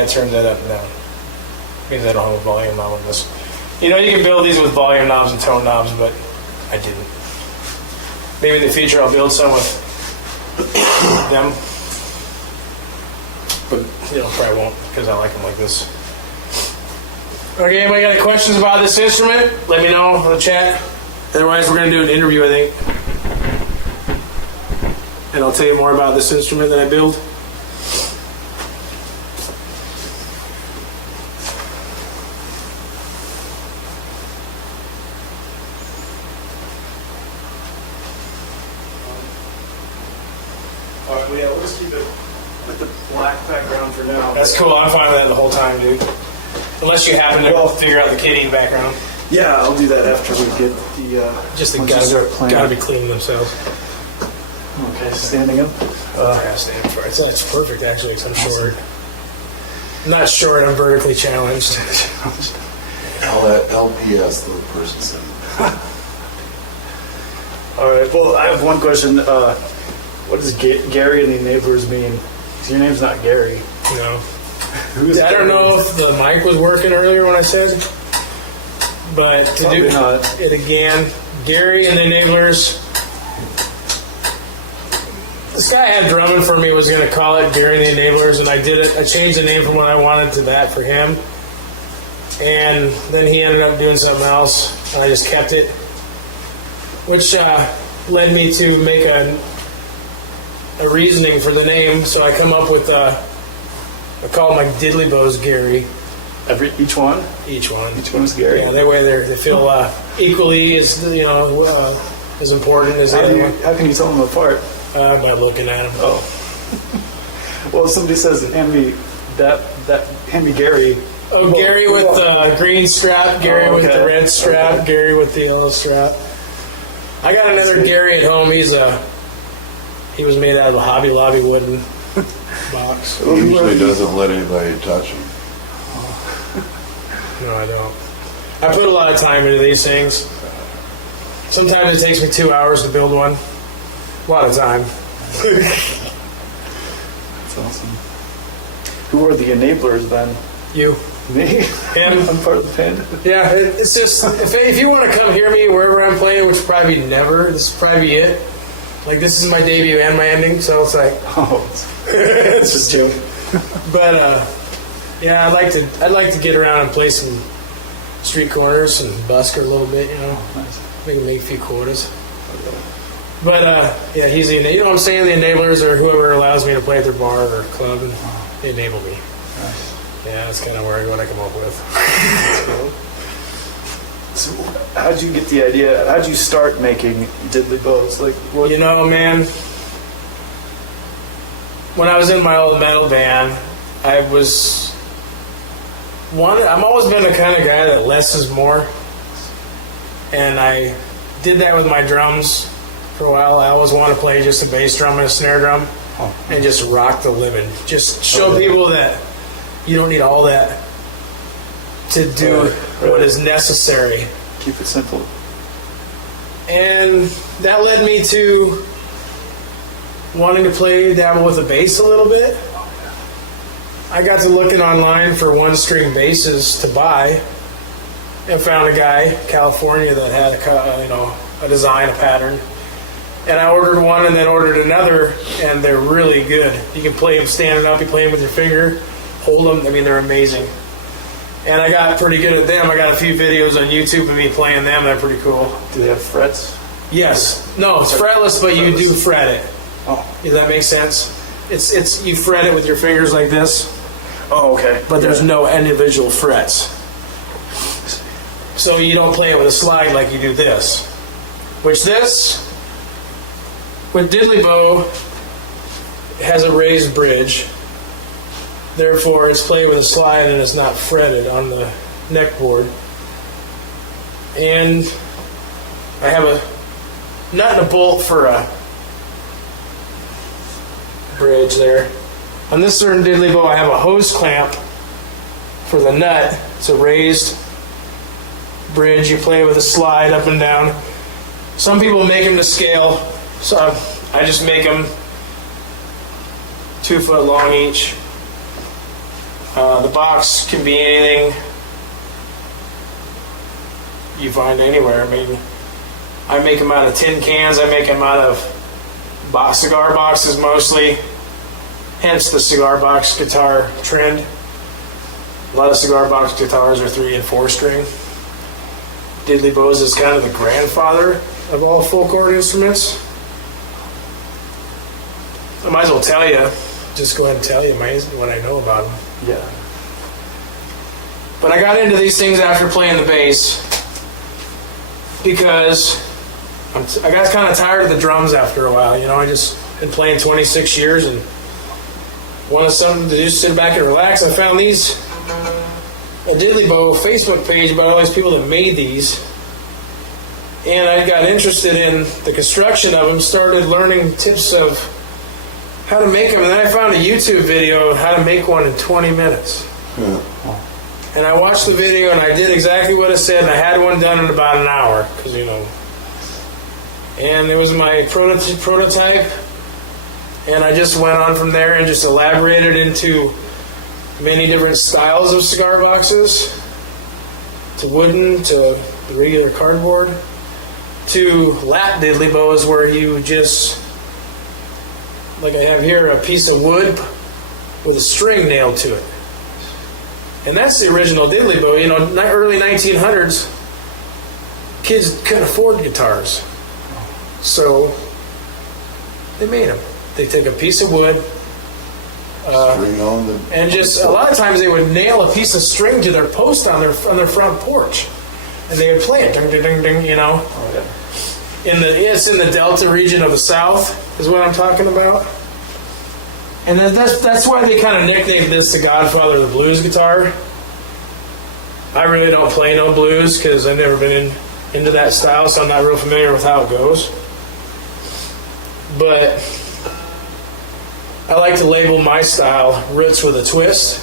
gotta turn that up and down. Means I don't have a volume knob on this. You know, you can build these with volume knobs and tone knobs, but I didn't. Maybe in the future I'll build some with them. But, you know, probably won't because I like them like this. Okay, anybody got any questions about this instrument? Let me know in the chat. Otherwise, we're going to do an interview, I think. And I'll tell you more about this instrument that I build. Alright, well, yeah, we'll just keep it with the black background for now. That's cool. I'm fine with that the whole time, dude. Unless you happen to figure out the kitting background. Yeah, I'll do that after we get the... Just the gotta be cleaning themselves. Okay, standing up. Yeah, stand for it. It's perfect, actually, because I'm short. I'm not short, I'm vertically challenged. LPS, the person said. All right, well, I have one question. What does Gary and the Enablers mean? 'Cause your name's not Gary. No. Who is I don't know if the mic was working earlier when I said, but to Probably do not. it again, Gary and the Enablers. This guy had drumming for me was going to call it Gary and the Enablers, and I did it. I changed the name from what I wanted to that for him, and then he ended up doing something else, and I just kept it, which led me to make a reasoning for the name. So I come up with I call my diddly bows Gary. Each one? Each one. Each one is Gary? Yeah, that way they feel equally as as important as the other one. How can you tell them apart? By looking at them. Oh. Well, if somebody says, hand me Gary. Oh, well, Gary with the green strap, Gary with the red strap, Okay. Gary with the yellow strap. I got another Gary at home. He was made out of a Hobby Lobby wooden box. He usually doesn't let anybody touch him. No, I don't. I put a lot of time into these things. Sometimes it takes me 2 hours to build one. A lot of time. That's awesome. Who are the Enablers then? You. Me? Him. I'm part of the band. Yeah, it's just, if you want to come hear me wherever I'm playing, which probably never, this is probably it. Like, this is my debut and my ending, so it's like, Oh, it's just a joke. But, yeah, I'd like to get around and play some street corners and busker a little bit, you know. nice. Maybe make a few quarters. But, yeah, he's the, you know what I'm saying? The Enablers are whoever allows me to play at their bar or club, and they enable me. Nice. Yeah, that's kind of what I come up with. So, how'd you get the idea? How'd you start making diddly bows? Like, what? You know, man, when I was in my old metal band, I've always been the kind of guy that less is more. And I did that with my drums for a while. I always wanted to play just a bass drum and a snare drum and just rock the living. Just show people that you don't need all that to do what is necessary. Keep it simple. And that led me to wanting to dabble with the bass a little bit. I got to looking online for one-string basses to buy, and found a guy, California, that had a design, a pattern. And I ordered one, and then ordered another, and they're really good. You can play them standing up. You play them with your finger, hold them. I mean, they're amazing. And I got pretty good at them. I got a few videos on YouTube of me playing them. They're pretty cool. Do they have frets? Yes. No, it's fretless, but you do fret it. Oh. Does that make sense? It's you fret it with your fingers like this, Oh, okay. but there's no individual frets. So you don't play it with a slide like you do this. Which this, with diddly bow, has a raised bridge. Therefore, it's played with a slide and it's not fretted on the neck board. And I have a nut and a bolt for a bridge there. On this certain diddly bow, I have a hose clamp for the nut. It's a raised bridge. You play with a slide up and down. Some people make them to scale, so I just make them 2 foot long each. The box can be anything you find anywhere. I mean, I make them out of tin cans. I make them out of cigar boxes mostly. Hence the cigar box guitar trend. A lot of cigar box guitars are 3 and 4 string. Diddley bows is kind of the grandfather of all folk chord instruments. I might as well tell you, just go ahead and tell you what I know about them. Yeah. But I got into these things after playing the bass because I got kind of tired of the drums after a while. You know, I just been playing 26 years and wanted something to just sit back and relax. I found a Diddley Bow Facebook page about all these people that made these. And I got interested in the construction of them, started learning tips of how to make them, and then I found a YouTube video of how to make one in 20 minutes. And I watched the video and I did exactly what it said, and I had one done in about an hour, because, you know. And it was my prototype, and I just went on from there and just elaborated into many different styles of cigar boxes, to wooden, to the regular cardboard, to lap diddley bows where you just, like I have here, a piece of wood with a string nailed to it. And that's the original diddley bow. You know, early 1900s, kids couldn't afford guitars. So they made them. They took a piece of wood, and just a lot of times they would nail a piece of string to their post on their front porch, and they would play it, ding ding ding ding. You know, it's in the Delta region of the South is what I'm talking about, and that's why they kind of nicknamed this the Godfather of the blues guitar. I really don't play no blues because I've never been into that style, so I'm not real familiar with how it goes. But I like to label my style roots with a twist,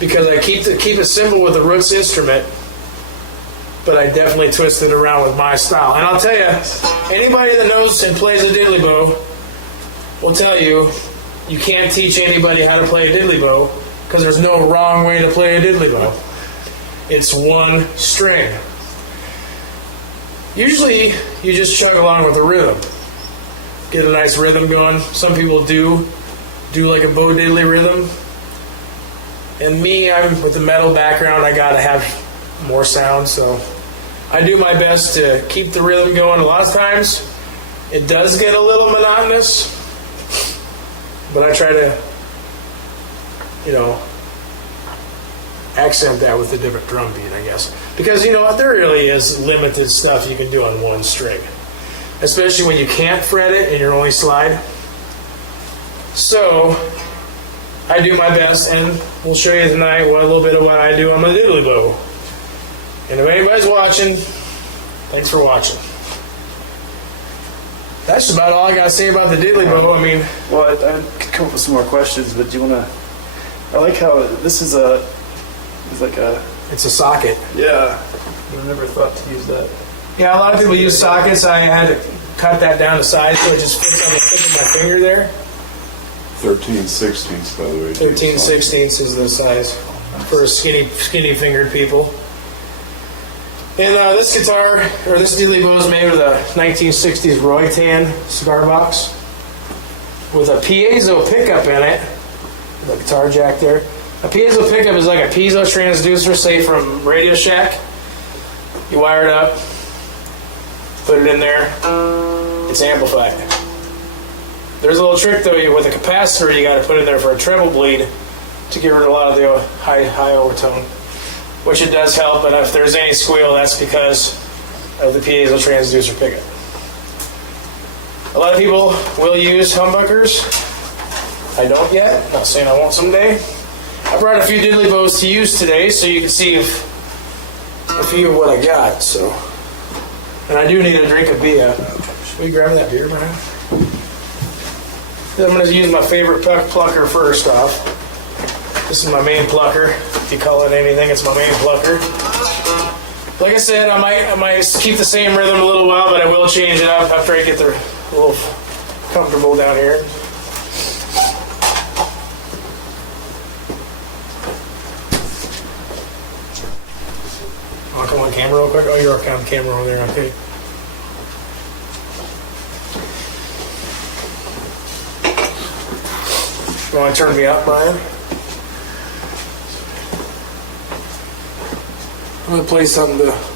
because I keep it simple with the roots instrument, but I definitely twist it around with my style. And I'll tell you, anybody that knows and plays a diddley bow will tell you, you can't teach anybody how to play a diddley bow, because there's no wrong way to play a diddley bow. It's one string. Usually, you just chug along with the rhythm. Get a nice rhythm going. Some people do like a bow diddley rhythm. And me, I'm with the metal background, I gotta have more sound, so I do my best to keep the rhythm going. A lot of times, it does get a little monotonous, but I try to, you know, accent that with a different drum beat, I guess. Because, you know what, there really is limited stuff you can do on one string. Especially when you can't fret it and you're only slide. So, I do my best, and we'll show you tonight a little bit of what I do on my diddley bow. And if anybody's watching, thanks for watching. That's about all I got to say about the diddley bow. I mean, well, I could come up with some more questions, but do you want to? I like how this is it's a socket. Yeah, I never thought to use that. Yeah, a lot of people use sockets. I had to cut that down to size so it just fits on the tip of my finger there. 13/16, by the way. 13/16 is the size for skinny fingered people. And this guitar, or this diddley bow, is made with a 1960s Roytan cigar box with a piezo pickup in it. The guitar jack there. A piezo pickup is like a piezo transducer, say from Radio Shack. You wire it up, put it in there, it's amplified. There's a little trick though, with a capacitor you got to put in there for a treble bleed to get rid of a lot of the high overtone, which it does help, but if there's any squeal, that's because of the piezo transducer pickup. A lot of people will use humbuckers. I don't yet, not saying I won't someday. I brought a few diddley bows to use today so you can see a few of what I got. So, and I do need a drink of beer. Should we grab that beer, man? I'm going to use my favorite plucker first off. This is my main plucker. If you call it anything, it's my main plucker. Like I said, I might keep the same rhythm a little while, but I will change it up after I get a little comfortable down here. camera real quick? Oh, you're on camera over there. Okay. You want to turn me up, Brian? I'm going to play something to